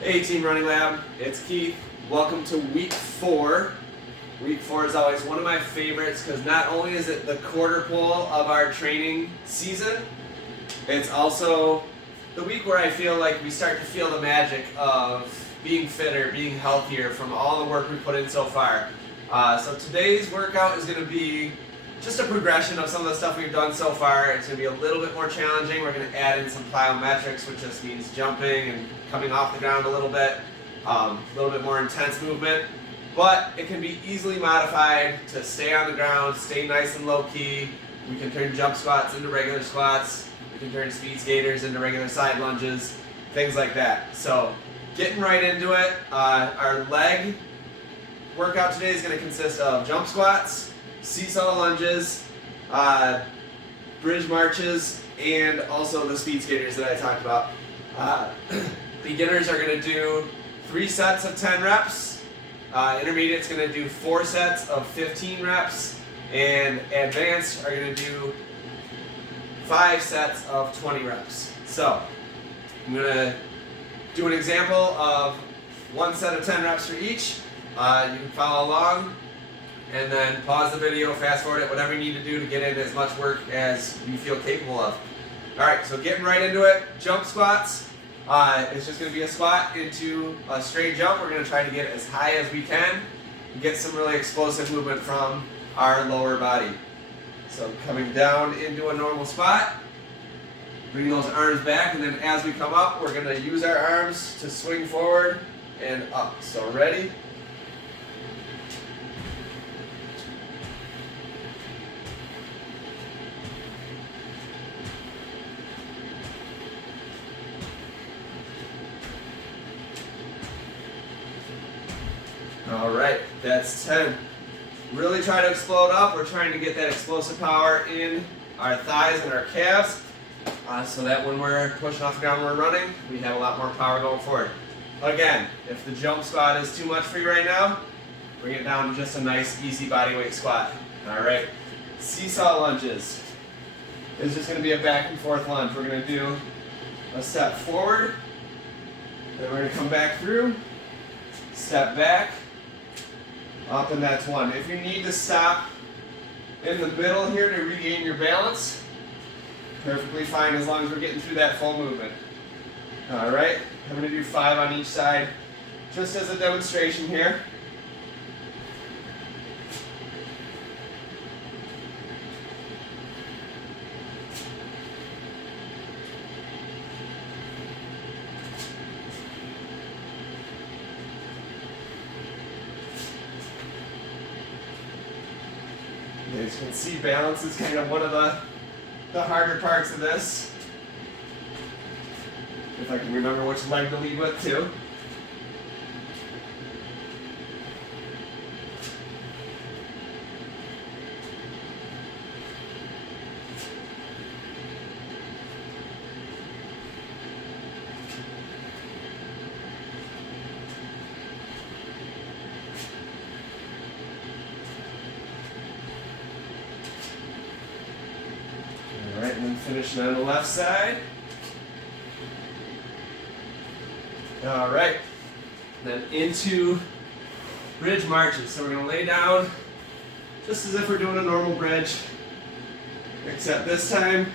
Hey Team Running Lab, it's Keith. Welcome to week 4. Week 4 is always one of my favorites because not only is it the quarter pole of our training season, it's also the week where I feel like we start to feel the magic of being fitter, being healthier from all the work we put in so far. So today's workout is going to be just a progression of some of the stuff we've done so far. It's going to be a little bit more challenging. We're going to add in some plyometrics, which just means jumping and coming off the ground a little bit more intense movement. But it can be easily modified to stay on the ground, stay nice and low key. We can turn jump squats into regular squats. We can turn speed skaters into regular side lunges, things like that. So getting right into it, our leg workout today is going to consist of jump squats, seesaw lunges, bridge marches, and also the speed skaters that I talked about. Beginners are going to do 3 sets of 10 reps. Intermediate's going to do 4 sets of 15 reps. And advanced are going to do 5 sets of 20 reps. So I'm going to do an example of 1 set of 10 reps for each. You can follow along and then pause the video, fast forward it, whatever you need to do to get in as much work as you feel capable of. Alright, so getting right into it, jump squats. It's just going to be a squat into a straight jump. We're going to try to get as high as we can and get some really explosive movement from our lower body. So coming down into a normal spot, bring those arms back, and then as we come up, we're going to use our arms to swing forward and up. So ready? Alright, that's 10. Really try to explode up. We're trying to get that explosive power in our thighs and our calves so that when we're pushing off the ground when we're running, we have a lot more power going forward. Again, if the jump squat is too much for you right now, bring it down to just a nice, easy body weight squat. Alright, seesaw lunges. It's just going to be a back and forth lunge. We're going to do a step forward, then we're going to come back through, step back, up, and that's 1. If you need to stop in the middle here to regain your balance, perfectly fine as long as we're getting through that full movement. Alright, I'm going to do 5 on each side just as a demonstration here. As you can see, balance is kind of one of the harder parts of this. If I can remember which leg to lead with too. Alright, and then finishing on the left side. Alright, then into bridge marches. So we're going to lay down just as if we're doing a normal bridge, except this time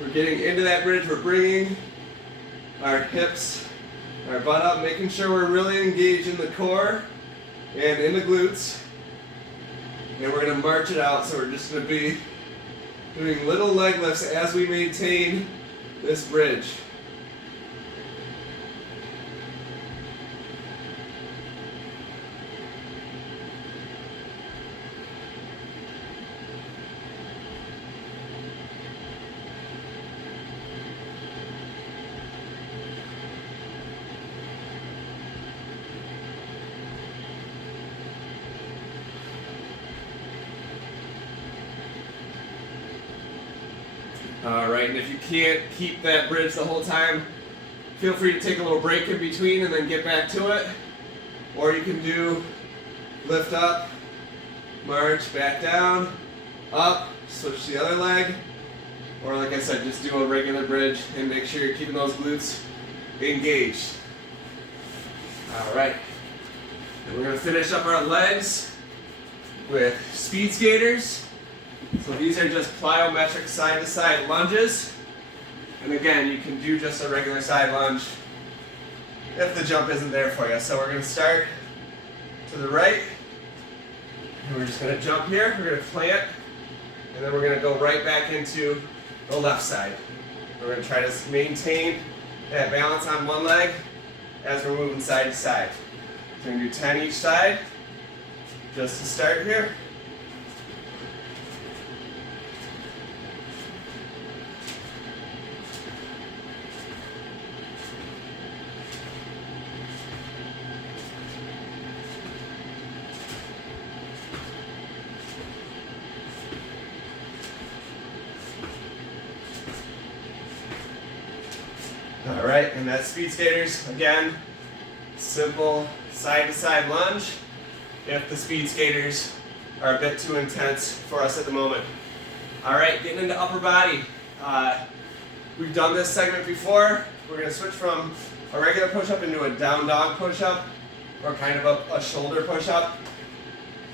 we're getting into that bridge, we're bringing our hips, our butt up, making sure we're really engaged in the core and in the glutes. And we're going to march it out, so we're just going to be doing little leg lifts as we maintain this bridge. Alright, and if you can't keep that bridge the whole time, feel free to take a little break in between and then get back to it. Or you can do lift up, march, back down, up, switch to the other leg. Or like I said, just do a regular bridge and make sure you're keeping those glutes engaged. All right. And we're going to finish up our legs with speed skaters. So these are just plyometric side-to-side lunges. And again, you can do just a regular side lunge if the jump isn't there for you. So we're going to start to the right. And we're just going to jump here. We're going to plant. And then we're going to go right back into the left side. We're going to try to maintain that balance on one leg as we're moving side to side. So we're going to do 10 each side just to start here. All right, and that's speed skaters. Again, simple side-to-side lunge if the speed skaters are a bit too intense for us at the moment. All right, getting into upper body. We've done this segment before. We're going to switch from a regular push-up into a down dog push-up, or kind of a shoulder push-up.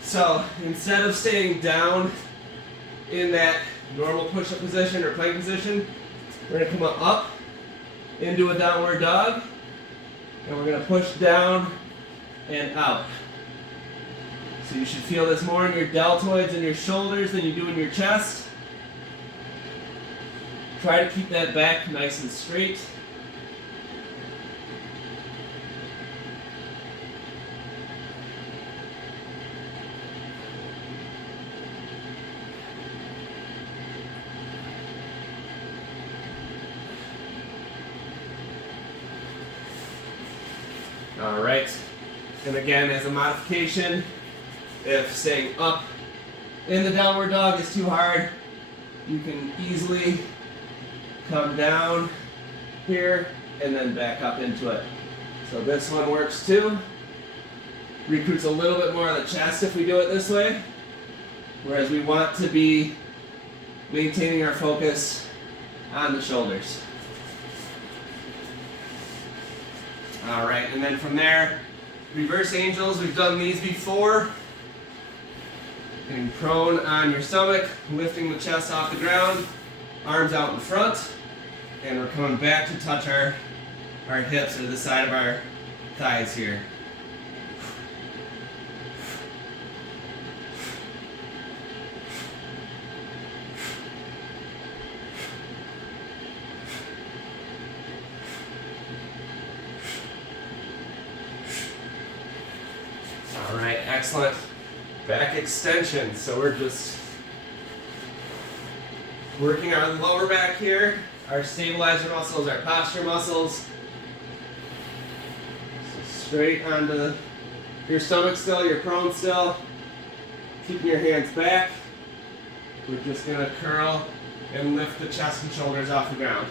So instead of staying down in that normal push-up position or plank position, we're going to come up into a downward dog, and we're going to push down and out. So you should feel this more in your deltoids and your shoulders than you do in your chest. Try to keep that back nice and straight. All right, and again, as a modification, if staying up in the downward dog is too hard, you can easily come down here and then back up into it. So this one works too. Recruits a little bit more of the chest if we do it this way, whereas we want to be maintaining our focus on the shoulders. All right, and then from there, reverse angels. We've done these before. Getting prone on your stomach, lifting the chest off the ground, arms out in front, and we're coming back to touch our hips or the side of our thighs here. All right, excellent. Back extension. So we're just working our lower back here, our stabilizer muscles, our posture muscles. So straight onto your stomach still, your prone still. Keeping your hands back. We're just going to curl and lift the chest and shoulders off the ground.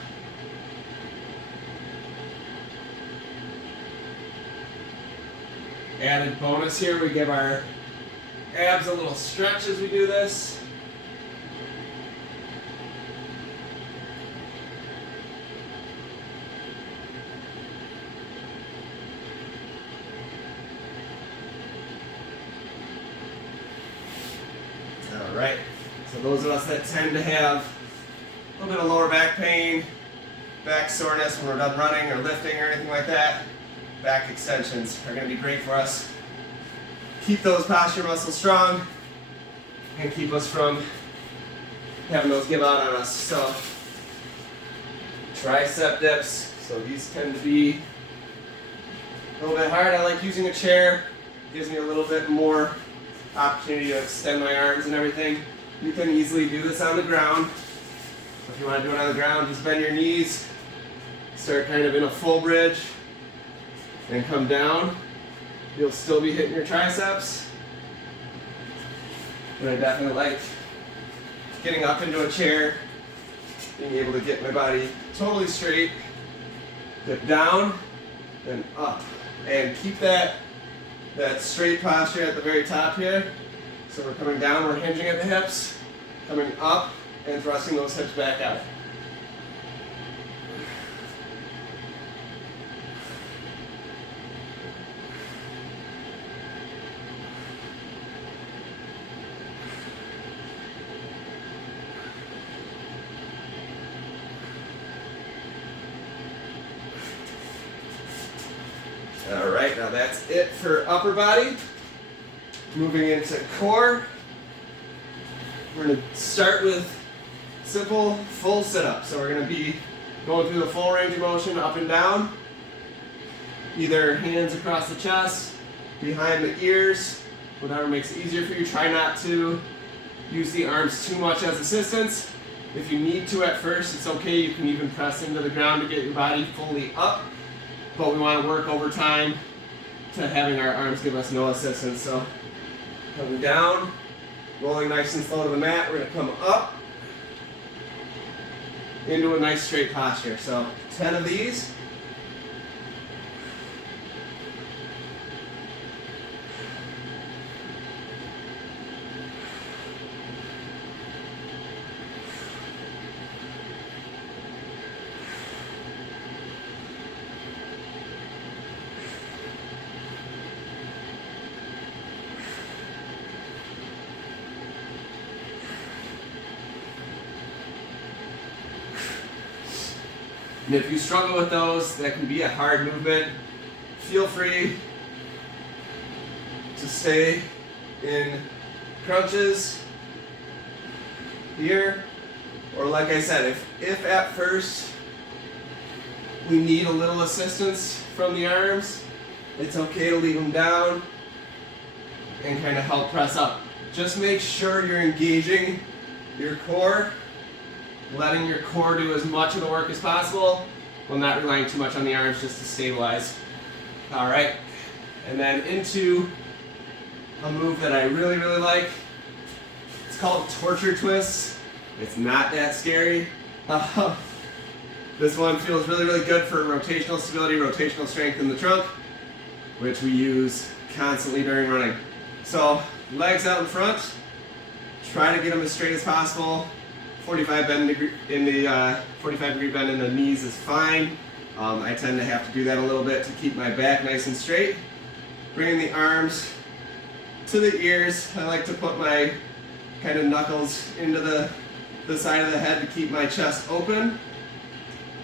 Added bonus here, we give our abs a little stretch as we do this. All right, so those of us that tend to have a little bit of lower back pain, back soreness when we're done running or lifting or anything like that, back extensions are going to be great for us. Keep those posture muscles strong and keep us from having those give out on us. So tricep dips. So these tend to be a little bit hard. I like using a chair. Gives me a little bit more opportunity to extend my arms and everything. You can easily do this on the ground. If you want to do it on the ground, just bend your knees. Start kind of in a full bridge and come down. You'll still be hitting your triceps. But I definitely like getting up into a chair, being able to get my body totally straight, dip down, then up. And keep that straight posture at the very top here. So we're coming down, we're hinging at the hips, coming up and thrusting those hips back out. All right, now that's it for upper body. Moving into core. We're gonna start with simple full sit-up. So we're gonna be going through the full range of motion up and down. Either hands across the chest, behind the ears, whatever makes it easier for you. Try not to use the arms too much as assistance. If you need to at first, it's okay. You can even press into the ground to get your body fully up. But we want to work over time to having our arms give us no assistance. So coming down, rolling nice and slow to the mat. We're going to come up into a nice straight posture. So 10 of these. And if you struggle with those, that can be a hard movement, feel free to stay in crunches here. Or like I said, if at first we need a little assistance from the arms, it's okay to leave them down and kind of help press up. Just make sure you're engaging your core, letting your core do as much of the work as possible while not relying too much on the arms just to stabilize. All right, and then into a move that I really, really like. It's called torture twists. It's not that scary. This one feels really, really good for rotational stability, rotational strength in the trunk, which we use constantly during running. So legs out in front, try to get them as straight as possible. 45 degree bend in the knees is fine. I tend to have to do that a little bit to keep my back nice and straight. Bringing the arms to the ears. I like to put my kind of knuckles into the side of the head to keep my chest open.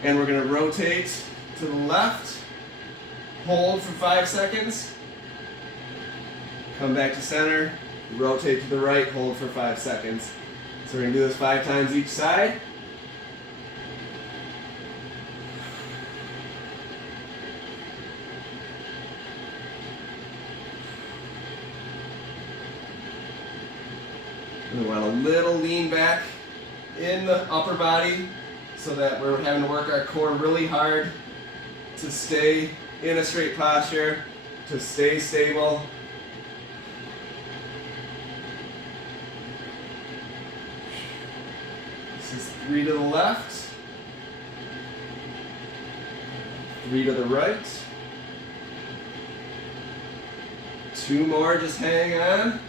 And we're going to rotate to the left. Hold for 5 seconds. Come back to center. Rotate to the right. Hold for 5 seconds. So we're going to do this 5 times each side. We want a little lean back in the upper body so that we're having to work our core really hard to stay in a straight posture, to stay stable. This is 3 to the left, 3 to the right. 2 more, just hang on.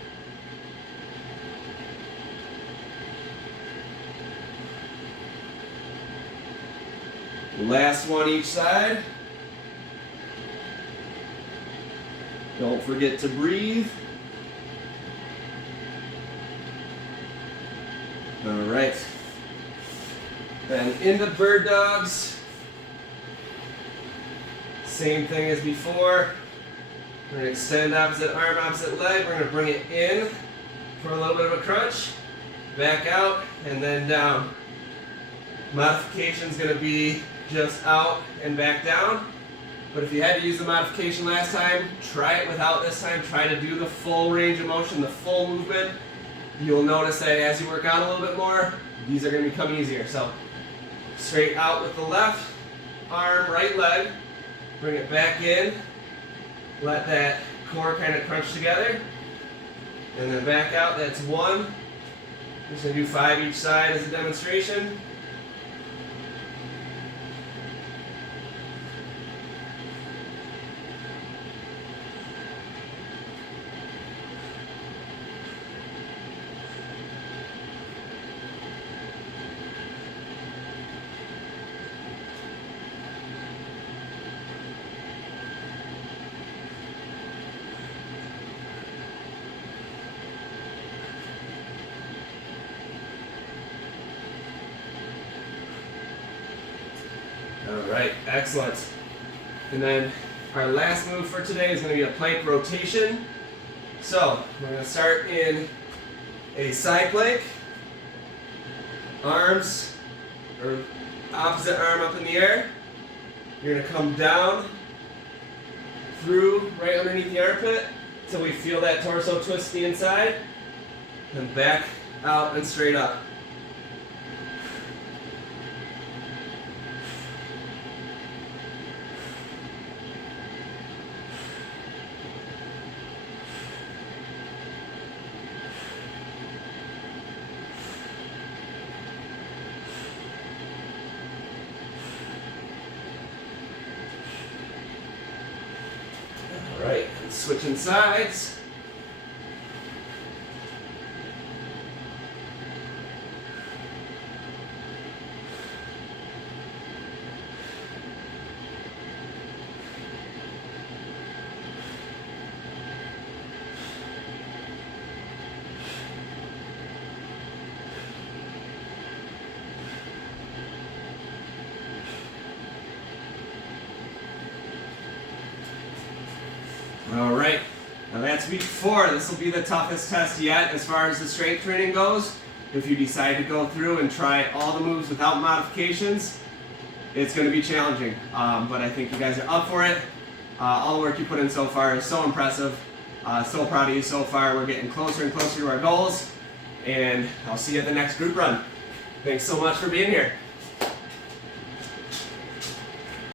Last one each side. Don't forget to breathe. All right. Then into bird dogs. Same thing as before. We're going to extend opposite arm, opposite leg. We're going to bring it in for a little bit of a crunch. Back out and then down. Modification is going to be just out and back down. But if you had to use the modification last time, try it without this time. Try to do the full range of motion, the full movement. You'll notice that as you work out a little bit more, these are going to become easier. So straight out with the left arm, right leg. Bring it back in. Let that core kind of crunch together. And then back out, that's 1. Just going to do 5 each side as a demonstration. All right, excellent. And then Our last move for today is going to be a plank rotation. So we're going to start in a side plank. Arms, or opposite arm up in the air. You're going to come down through right underneath the armpit until we feel that torso twist the inside. Then back out and straight up. Alright, switching sides. All right, now that's week 4. This will be the toughest test yet as far as the strength training goes. If you decide to go through and try all the moves without modifications, it's going to be challenging, but I think you guys are up for it. All the work you put in so far is so impressive. So proud of you so far. We're getting closer and closer to our goals, and I'll see you at the next group run. Thanks so much for being here.